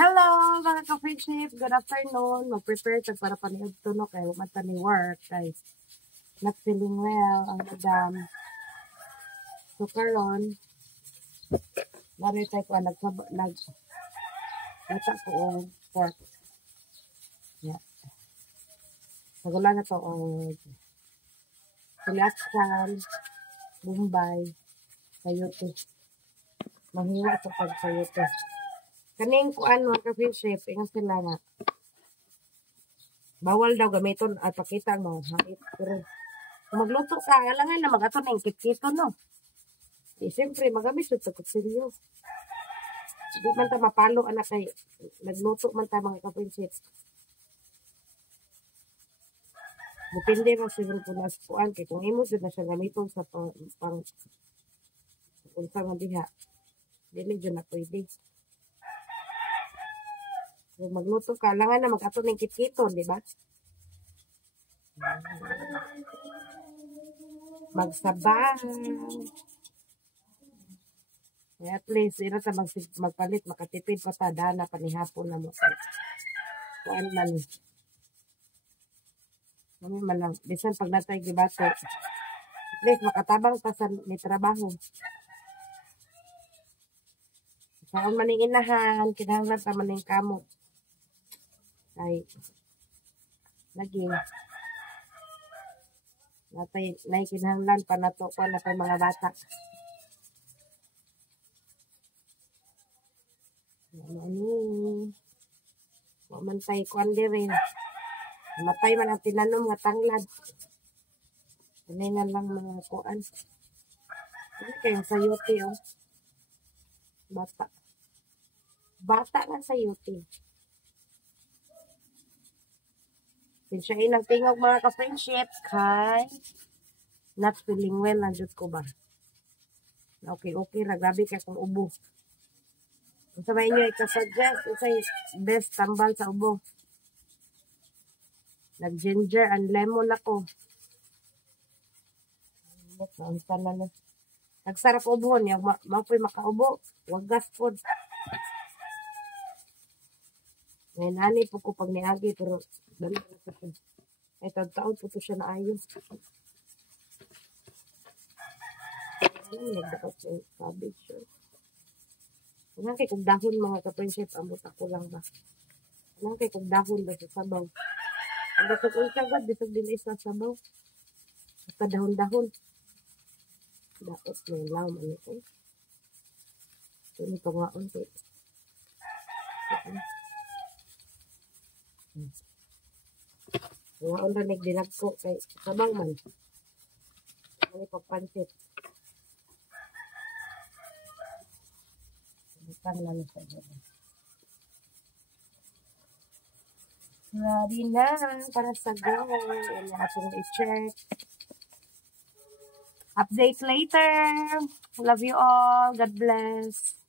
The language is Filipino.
Hello, mga ka-friendship. Good afternoon. Mag-prepare ka para paniod to no kayo mata ni work. Guys, not feeling well ang madam. So, karon, narin tayo ko nagkata ko o pork. Yeah. Nagula na to o Kulaksan, Bombay, sayote. Mahiwa sa pag-sayote. Kaning kuan mga ka-friendship, ingat sila nga. Bawal daw gamiton at pakita mo. Pero kung magluto ka, alangan na mag-ato na yung kit-kito, no? Siyempre, magamit ito kutsilyo. Hindi man ta mapalo, anak, kay nagluto man ta mga ka-friendship. Depende na siguro kung naspuan. Kaya kung imo na siya gamiton sa pang kung sa nga diha, dili dyan na pwede. Kung magluto ka, alangan na mag-ato na yung kit-kito, di ba? Magsabaw. At least, ina sa magpalit, makatipid pa ta, dana panihapon na mo. Kuan man. Kami man lang, bisan pag natay gibato, at least makatabang pa sa may trabaho. Saan maning inahan, kinahanglan pa maning kamo. Ay, lagi. Natay, kinahanglan pa nato ko na pa mga bata. Mamantay ko andi rin. Matay man ang tinanom nga tanglad. Kuningan lang mga kuan. Ano kayong sayote, oh. Bata. Bata nga sayote. Sinsyain ang tingog mga ka-friendship kay not feeling well na Diyos ko ba. Okay, ra. Grabe ka kung ubo. Kung sabay nyo ikasuggest, isa'y best tambal sa ubo. Nag-ginger and lemon ako. Nagsarap ubo niya. Mapoy makaubo. Wagas po. Ngayon, ani po ko pag niagi, pero dali na po siya. Ay, taon po siya na ayos. Nagdakas yung cabbage. Anong kay kong dahon mga ka-friendship, amot ako lang ba? Anong kay kong dahon ba sa sabaw? Ang dasag kong sagad, bisag din isa sabaw. Basta dahon-dahon. Daot may law man ito. Ito ni pangaon ko. Pangaon na nagdilag ko kay sabaw man. Ano pagpansit. Ready na para sa go. Yan na atong i-check. Update later. Love you all. God bless.